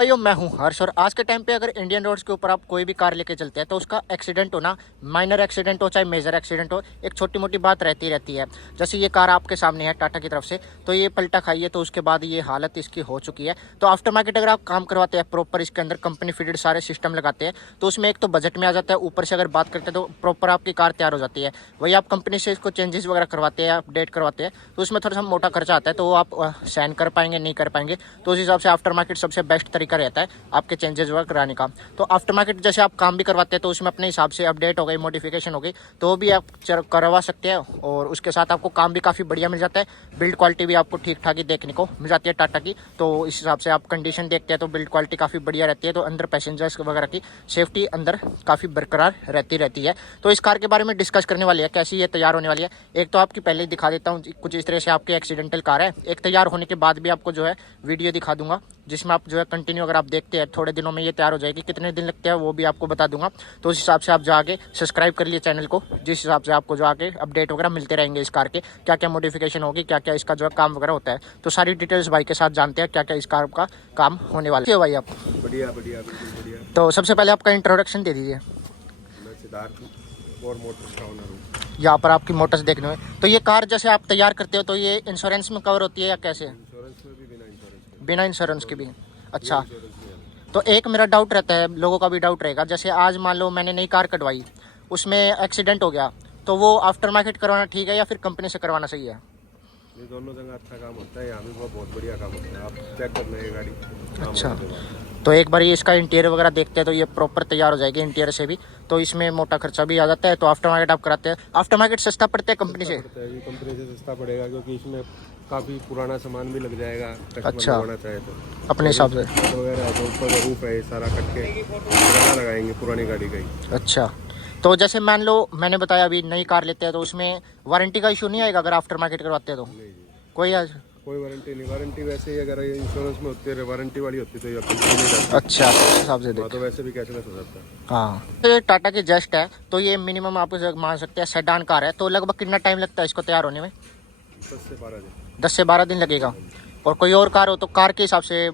भाइयों मैं हूं हर्ष और आज के टाइम पे अगर इंडियन रोड्स के ऊपर आप कोई भी कार लेके चलते हैं तो उसका एक्सीडेंट होना, माइनर एक्सीडेंट हो चाहे मेजर एक्सीडेंट हो, एक छोटी मोटी बात रहती है। जैसे ये कार आपके सामने है टाटा की तरफ से, तो ये पलटा खाई है, तो उसके बाद ये हालत इसकी हो चुकी है। तो आफ्टर मार्केट अगर आप काम करवाते हैं प्रॉपर, इसके अंदर कंपनी फिटेड सारे सिस्टम लगाते हैं, तो उसमें एक तो बजट में आ जाता है, ऊपर से अगर बात करते हैं तो प्रॉपर आपकी कार तैयार हो जाती है। वही आप कंपनी से इसको चेंजेस वगैरह करवाते हैं, अपडेट करवाते हैं, तो उसमें थोड़ा सा मोटा खर्चा आता है, तो वो आप सहन कर पाएंगे नहीं कर पाएंगे। तो उस हिसाब से आफ्टर मार्केट सबसे बेस्ट तरीका रहता है आपके चेंजेस वगैरह कराने का। तो आफ्टर मार्केट जैसे आप काम भी करवाते हैं तो उसमें अपने हिसाब से अपडेट हो गई, मॉडिफिकेशन हो गई, तो भी आप करवा सकते हैं। और उसके साथ आपको काम भी काफ़ी बढ़िया मिल जाता है, बिल्ड क्वालिटी भी आपको ठीक ठाक ही देखने को मिल जाती है टाटा की। तो इस हिसाब से आप कंडीशन देखते हैं तो बिल्ड क्वालिटी काफ़ी बढ़िया रहती है, तो अंदर पैसेंजर्स वगैरह की सेफ्टी अंदर काफ़ी बरकरार रहती है। तो इस कार के बारे में डिस्कस करने वाली है, कैसी ये तैयार होने वाली है। एक तो आपकी पहले ही दिखा देता हूँ, कुछ इस तरह से आपकी एक्सीडेंटल कार है। एक तैयार होने के बाद भी आपको जो है वीडियो दिखा दूंगा, जिसमें आप जो है कंटिन्यू अगर आप देखते हैं थोड़े दिनों में ये तैयार हो जाएगी। कितने दिन लगते हैं वो भी आपको बता दूंगा, तो उस हिसाब से आप जो आगे सब्सक्राइब कर लिए चैनल को, जिस हिसाब से आपको जो आगे अपडेट वगैरह मिलते रहेंगे इस कार के, क्या क्या मॉडिफिकेशन होगी, क्या क्या इसका जो है काम वगैरह होता है। तो सारी डिटेल्स भाई के साथ जानते हैं क्या क्या इस कार का काम होने वाला है। भाई आप बढ़िया बढ़िया बिल्कुल बढ़िया। तो सबसे पहले आपका इंट्रोडक्शन दे दीजिए। मैं सिद्धार्थ और मोटर्स का ओनर हूँ। यहाँ पर आपकी मोटर्स देखने में, तो ये कार जैसे आप तैयार करते हो तो ये इंश्योरेंस में कवर होती है या कैसे? इंश्योरेंस में भी बिना इंश्योरेंस के। बिना इंश्योरेंस के भी? अच्छा। इंश्योरेंस नहीं है। तो एक मेरा डाउट रहता है, लोगों का भी डाउट रहेगा, जैसे आज मान लो मैंने नई कार कटवाई, उसमें एक्सीडेंट हो गया, तो वो आफ्टर मार्केट करवाना ठीक है या फिर कंपनी से करवाना सही है? ये दोनों जगह अच्छा काम होता है, यहाँ भी बहुत बढ़िया काम होता है। आप चेक करना है गाड़ी काम अच्छा। होने के बाद। तो एक बार ये इसका इंटीरियर वगैरह देखते हैं तो ये प्रॉपर तैयार हो जाएगी इंटीरियर से भी, तो इसमें मोटा खर्चा भी आ जाता है। तो आफ्टर मार्केट आप कराते हैं, आफ्टर मार्केट सस्ता पड़ता है कंपनी से? पड़ता है, ये कंपनी से सस्ता पड़ेगा क्योंकि इसमें काफ़ी पुराना सामान भी लग जाएगा। अच्छा। लगवाना चाहे तो अपने हिसाब से? वगैरह है, तो ऊपर रूफ है, ये सारा कट के पुराना लगाएंगे पुरानी गाड़ी का ही। अच्छा। तो जैसे मान लो मैंने बताया अभी नई कार लेते हैं तो उसमें वारंटी का इशू नहीं आएगा अगर आफ्टर मार्केट करवाते हैं तो? नहीं जी, कोई कोई वारंटी नहीं। वारंटी वैसे ही अगर इंश्योरेंस में होती है, वारंटी वाली होती तो ये कंपनी नहीं करती। अच्छा, उस हिसाब से तो वैसे भी कैशलेस हो सकता है। हाँ। तो ये टाटा की जस्ट है, तो ये मिनिमम आप मान सकते हैं सेडान कार है, तो लगभग कितना टाइम लगता है इसको तैयार होने में? 10 से 12 दिन। लगेगा। और कोई और कार हो तो कार के हिसाब से,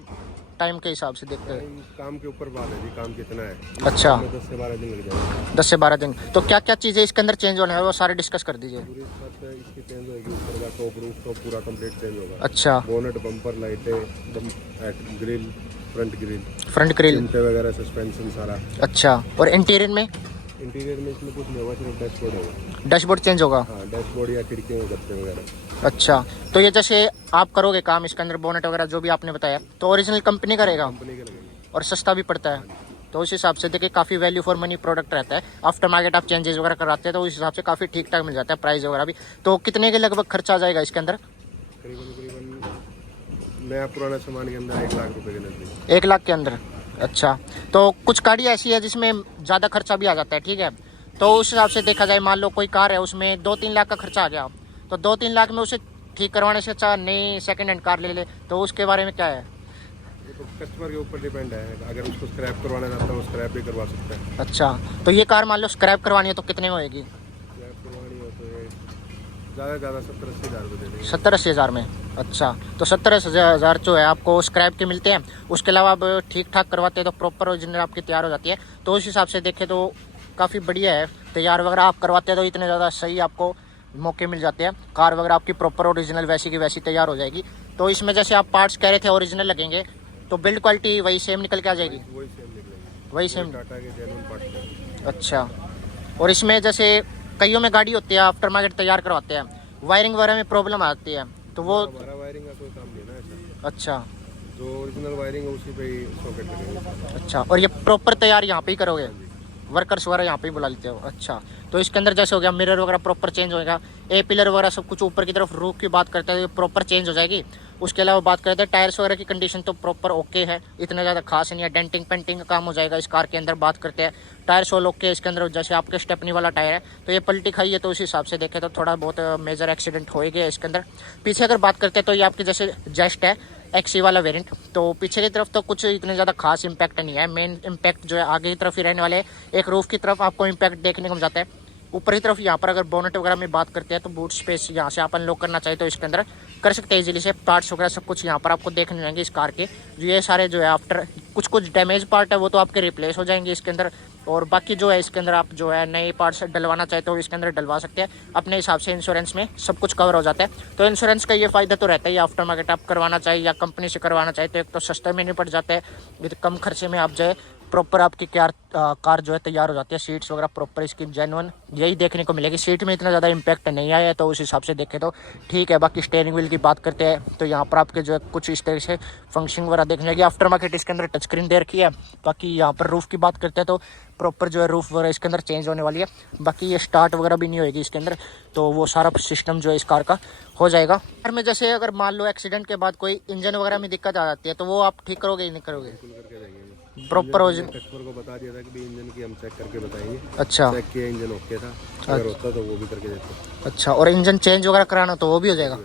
टाइम के हिसाब से देखते हैं? काम के ऊपर बात है जी, काम कितना है। अच्छा। 10 से 12 दिन लग जाएगा। 10 से 12 दिन। तो क्या क्या चीज़ें इसके अंदर चेंज होने हैं वो सारे डिस्कस कर दीजिए। पूरी छत इसकी चेंज होगी, ऊपर का टॉप रूफ टॉप पूरा कंप्लीट चेंज होगा। अच्छा। बोनेट, बम्पर, लाइटें, ग्रिल, फ्रंट ग्रिल चिमटे वगैरह, सस्पेंशन सारा। अच्छा। और इंटीरियर में? इंटीरियर में इसमें कुछ नहीं होगा, सिर्फ डैशबोर्ड होगा। डैशबोर्ड चेंज होगा? हाँ, डैशबोर्ड या खिड़कियाँ गत्ते वगैरह। अच्छा। तो ये जैसे आप करोगे काम इसके अंदर, बोनेट वगैरह जो भी आपने बताया, तो ओरिजिनल कंपनी करेगा कंपनी के लगेंगे और सस्ता भी पड़ता है। तो उस हिसाब से देखिए काफ़ी वैल्यू फॉर मनी प्रोडक्ट रहता है। आफ्टर मार्केट आप चेंजेस वगैरह कराते हैं तो उस हिसाब से काफ़ी ठीक ठाक मिल जाता है, प्राइस वगैरह भी। तो कितने के लगभग खर्चा आ जाएगा इसके अंदर? करीबन नया पुराना सामान के अंदर 1 लाख रुपए के नजदीक। 1 लाख के अंदर? अच्छा। तो कुछ गाड़ी ऐसी है जिसमें ज़्यादा खर्चा भी आ जाता है, ठीक है, तो उस हिसाब से देखा जाए, मान लो कोई कार है उसमें 2-3 लाख का खर्चा आ गया, तो 2-3 लाख में उसे ठीक करवाने से अच्छा नई सेकंड हैंड कार ले, तो उसके बारे में क्या है? ये तो कस्टमर के ऊपर डिपेंड है, अगर उसको स्क्रैप करवाना चाहता है वो स्क्रैप भी करवा सकता है। अच्छा। तो ये कार मान लो स्क्रैप करवानी है तो कितने में होएगी? स्क्रैप करवानी हो तो ये ज़्यादा से ज़्यादा 70-80 हज़ार रुपये दे देंगे। 70-80 हज़ार में? अच्छा। तो 70-80 हज़ार जो है आपको स्क्रैप के मिलते हैं, उसके अलावा आप ठीक ठाक करवाते हैं तो प्रॉपर ओरिजिनल आपकी तैयार हो जाती है। तो उस हिसाब से देखें तो काफ़ी बढ़िया है। तैयार वगैरह आप करवाते हैं तो इतने ज़्यादा सही आपको मौके मिल जाते हैं, कार वगैरह आपकी प्रॉपर ओरिजिनल वैसी की वैसी तैयार हो जाएगी। तो इसमें जैसे आप पार्ट्स कह रहे थे ओरिजिनल लगेंगे, तो बिल्ड क्वालिटी वही सेम निकल के आ जाएगी? वही सेम निकलेंगे, वही सेम। टाटा के जेन्युइन पार्ट्स हैं। अच्छा। और इसमें जैसे कईयों में गाड़ी होती है आफ्टर मार्केट तैयार करवाते हैं, वायरिंग वगैरह में प्रॉब्लम आती है, तो वो? हमारा वायरिंग का कोई काम नहीं है ना ऐसा। अच्छा। जो ओरिजिनल वायरिंग है उसी पे ही सॉकेट लगेंगे। अच्छा। और ये प्रॉपर तैयार यहाँ पे ही करोगे? वर्कर्स वगैरह यहाँ पे ही बुला लेते हो? अच्छा। तो इसके अंदर जैसे हो गया मिरर वगैरह प्रॉपर चेंज होएगा, ए पिलर वगैरह सब कुछ ऊपर की तरफ रूफ की बात करते हैं प्रॉपर चेंज हो जाएगी। उसके अलावा बात करते हैं टायर्स वगैरह की कंडीशन तो प्रॉपर ओके है, इतना ज़्यादा खास नहीं है। डेंटिंग पेंटिंग का काम हो जाएगा इस कार के अंदर। बात करते हैं टायर्स ऑल ओके इसके अंदर, जैसे आपके स्टेपनी वाला टायर है तो ये पलटी खाई है, तो उस हिसाब से देखें तो थोड़ा बहुत मेजर एक्सीडेंट हो ही गया इसके अंदर। पीछे अगर बात करते हैं तो ये आपकी जैसे जेस्ट है एक्सी वाला वेरिएंट, तो पीछे की तरफ तो कुछ इतने ज़्यादा खास इंपैक्ट नहीं है। मेन इंपैक्ट जो है आगे की तरफ ही रहने वाले, एक रूफ की तरफ आपको इंपैक्ट देखने को मिल जाता है। ऊपर की तरफ यहाँ पर अगर बोनट वगैरह में बात करते हैं तो बूट स्पेस यहाँ से आप अनलॉक करना चाहिए तो इसके अंदर कर सकते हैं इजीली से। पार्ट्स वगैरह सब कुछ यहाँ पर आपको देखने मिलेंगे इस कार के। जो ये सारे जो है आफ्टर कुछ डैमेज पार्ट है वो तो आपके रिप्लेस हो जाएंगे इसके अंदर, और बाकी जो है इसके अंदर आप जो है नए पार्ट्स डलवाना चाहते हो इसके अंदर डलवा सकते हैं अपने हिसाब से। इंश्योरेंस में सब कुछ कवर हो जाता है। तो इंश्योरेंस का ये फ़ायदा तो रहता है, आफ्टर मार्केट आप करवाना चाहिए या कंपनी से करवाना चाहिए तो एक तो सस्ते में नहीं पड़ जाता है, ये तो कम खर्चे में आप जो है प्रॉपर आपकी कार जो है तैयार हो जाती है। सीट्स वगैरह प्रॉपर इसकी जेन्युइन यही देखने को मिलेगी। सीट में इतना ज़्यादा इम्पैक्ट नहीं आया है तो उस हिसाब से देखें तो ठीक है। बाकी स्टीयरिंग व्हील की बात करते हैं तो यहाँ पर आपके जो है कुछ इस तरह से फंक्शनिंग वगैरह देखने लगी। आफ्टर मार्केट इसके अंदर टच स्क्रीन दे रखी है। बाकी यहाँ पर रूफ़ की बात करते हैं तो प्रॉपर जो है रूफ़ वगैरह इसके अंदर चेंज होने वाली है। बाकी ये स्टार्ट वगैरह भी नहीं होगी इसके अंदर, तो वो सारा सिस्टम जो है इस कार का हो जाएगा। कार में जैसे अगर मान लो एक्सीडेंट के बाद कोई इंजन वगैरह में दिक्कत आ जाती है तो वो आप ठीक करोगे ही नहीं करोगे? करके देंगे प्रॉपर कस्टमर को बता दिया था कि इंजन की हम चेक करके बताएंगे। अच्छा चेक किया, इंजन ओके था, अगर होता तो वो भी करके देते। अच्छा, और इंजन चेंज वगैरह कराना तो वो भी हो जाएगा?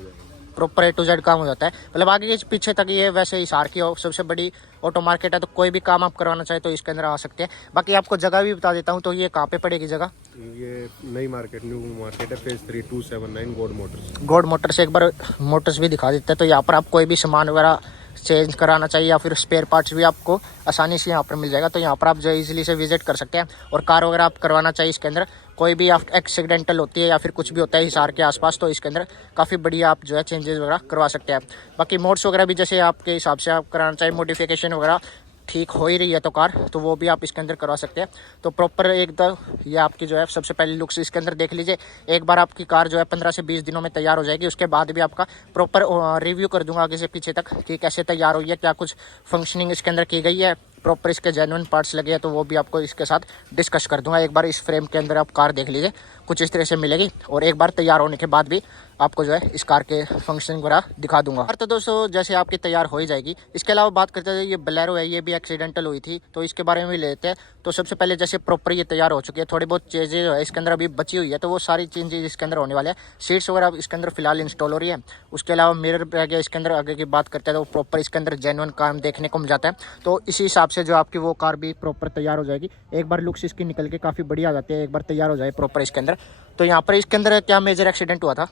प्रॉपर A to Z काम हो जाता है। मतलब आगे के पीछे तक ये वैसे हिसार की सबसे बड़ी ऑटो मार्केट है, तो कोई भी काम आप करवाना चाहे तो इसके अंदर आ सकते हैं। बाकी आपको जगह भी बता देता हूँ, तो ये कहाँ पे पड़ेगी जगह? ये नई मार्केट, न्यू मार्केट है, फेज 3 279 गोड मोटर्स। गोड मोटर्स एक बार मोटर्स भी दिखा देते हैं। तो यहाँ पर आप कोई भी सामान वगैरह चेंज कराना चाहिए या फिर स्पेयर पार्ट्स भी आपको आसानी से यहाँ पर मिल जाएगा। तो यहाँ पर आप जो इजीली से विजिट कर सकते हैं। और कार वगैरह आप करवाना चाहिए इसके अंदर, कोई भी आप एक्सीडेंटल होती है या फिर कुछ भी होता है हिसार के आसपास, तो इसके अंदर काफ़ी बढ़िया आप जो है चेंजेस वगैरह करवा सकते हैं। बाकी मोड्स वगैरह भी जैसे आपके हिसाब से आप कराना चाहिए, मॉडिफिकेशन वगैरह ठीक हो ही रही है तो कार, तो वो भी आप इसके अंदर करवा सकते हैं। तो प्रॉपर एकदम ये आपकी जो है सबसे पहली लुक्स इसके अंदर देख लीजिए। एक बार आपकी कार जो है 15 से 20 दिनों में तैयार हो जाएगी। उसके बाद भी आपका प्रॉपर रिव्यू कर दूंगा आगे से पीछे तक कि कैसे तैयार हुई है, क्या कुछ फंक्शनिंग इसके अंदर की गई है, प्रॉपर इसके जेन्युइन पार्ट्स लगे हैं, तो वो भी आपको इसके साथ डिस्कस कर दूंगा। एक बार इस फ्रेम के अंदर आप कार देख लीजिए, कुछ इस तरह से मिलेगी। और एक बार तैयार होने के बाद भी आपको जो है इस कार के फंक्शन वगैरह दिखा दूंगा। तो दोस्तों जैसे आपकी तैयार हो ही जाएगी। इसके अलावा बात करते हैं, ये बोलेरो है, ये भी एक्सीडेंटल हुई थी, तो इसके बारे में भी लेते हैं। तो सबसे पहले जैसे प्रॉपर ये तैयार हो चुकी है, थोड़ी बहुत चीज़ें जो है इसके अंदर अभी बची हुई है, तो वो सारी चेंजेस इसके अंदर होने वाले हैं। सीट्स वगैरह इसके अंदर फिलहाल इंस्टॉल हो रही है। उसके अलावा मिरर पे आगे इसके अंदर आगे की बात करते हैं तो प्रॉपर इसके अंदर जेन्युइन काम देखने को मिल जाता है। तो इसी हिसाब से जो आपकी वो कार भी प्रॉपर तैयार हो जाएगी। एक बार लुक्स इसकी निकल के काफ़ी बढ़िया आ जाती है, एक बार तैयार हो जाए प्रॉपर इसके अंदर। तो यहाँ पर इसके अंदर क्या मेजर एक्सीडेंट हुआ था?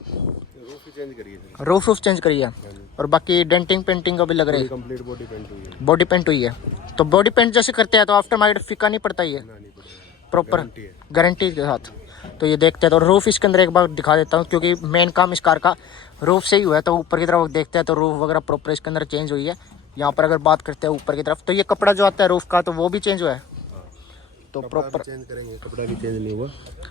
रूफ चेंज करी है और बाकी डेंटिंग पेंटिंग का भी लग रही है, कंप्लीट बॉडी पेंट हुई है। बॉडी पेंट हुई है। तो बॉडी पेंट जैसे करते हैं तो आफ्टर मार्केट फीका नहीं पड़ता ही है, प्रॉपर गारंटी के साथ। तो ये देखते हैं। तो रूफ इसके अंदर एक बार दिखा देता हूँ, क्योंकि मेन काम इस कार का रूफ से ही हुआ है। तो ऊपर की तरफ देखते हैं तो रूफ वगैरह प्रॉपर इसके अंदर चेंज हुई है। यहाँ पर अगर बात करते हैं ऊपर की तरफ, तो ये कपड़ा जो आता है रूफ का, तो वो भी चेंज हुआ है। तो प्रॉपर चेंज करेंगे, कपड़ा भी चेंज नहीं हुआ।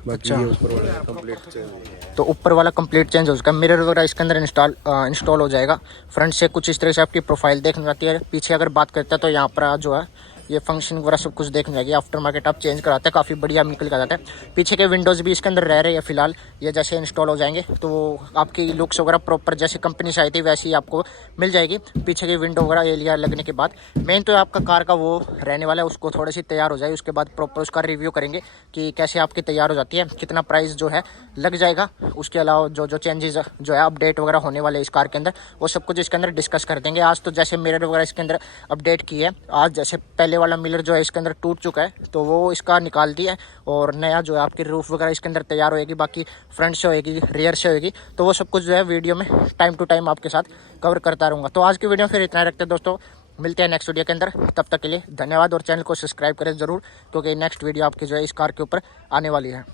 बाकी ये ऊपर वाला कंप्लीट चेंज है। तो ऊपर वाला कंप्लीट चेंज हो चुका है। मिरर वगैरह इसके अंदर इंस्टॉल हो जाएगा। फ्रंट से कुछ इस तरह से आपकी प्रोफाइल देखने जाती है। पीछे अगर बात करते हैं तो यहाँ पर जो है ये फंक्शन वगैरह सब कुछ देखने जाएगी। आफ्टर मार्केट आप चेंज कराते हैं, काफ़ी बढ़िया निकल के जाता है। पीछे के विंडोज़ भी इसके अंदर रह रहे हैं फिलहाल। ये जैसे इंस्टॉल हो जाएंगे तो आपकी लुक्स वगैरह प्रॉपर जैसे कंपनी से आई थी वैसी आपको मिल जाएगी। पीछे की विंडो वगैरह एरिया लगने के बाद मेन तो आपका कार का वो रहने वाला है, उसको थोड़ी सी तैयार हो जाए। उसके बाद प्रॉपर उसका रिव्यू करेंगे कि कैसे आपकी तैयार हो जाती है, कितना प्राइस जो है लग जाएगा। उसके अलावा जो चेंजेस जो है अपडेट वगैरह होने वाले इस कार के अंदर, वो सब कुछ इसके अंदर डिस्कस कर देंगे। आज तो जैसे मिरर वगैरह इसके अंदर अपडेट की है, आज जैसे पहले वाला मिरर जो है इसके अंदर टूट चुका है तो वो इसका निकाल दिया है, और नया जो है आपकी रूफ वगैरह इसके अंदर तैयार होएगी। बाकी फ्रंट से होएगी, रियर से होएगी, तो वो सब कुछ जो है वीडियो में टाइम टू टाइम आपके साथ कवर करता रहूँगा। तो आज की वीडियो फिर इतना रखते हैं दोस्तों, मिलते हैं नेक्स्ट वीडियो के अंदर। तब तक के लिए धन्यवाद, और चैनल को सब्सक्राइब करें ज़रूर, क्योंकि नेक्स्ट वीडियो आपकी जो है इस कार के ऊपर आने वाली है।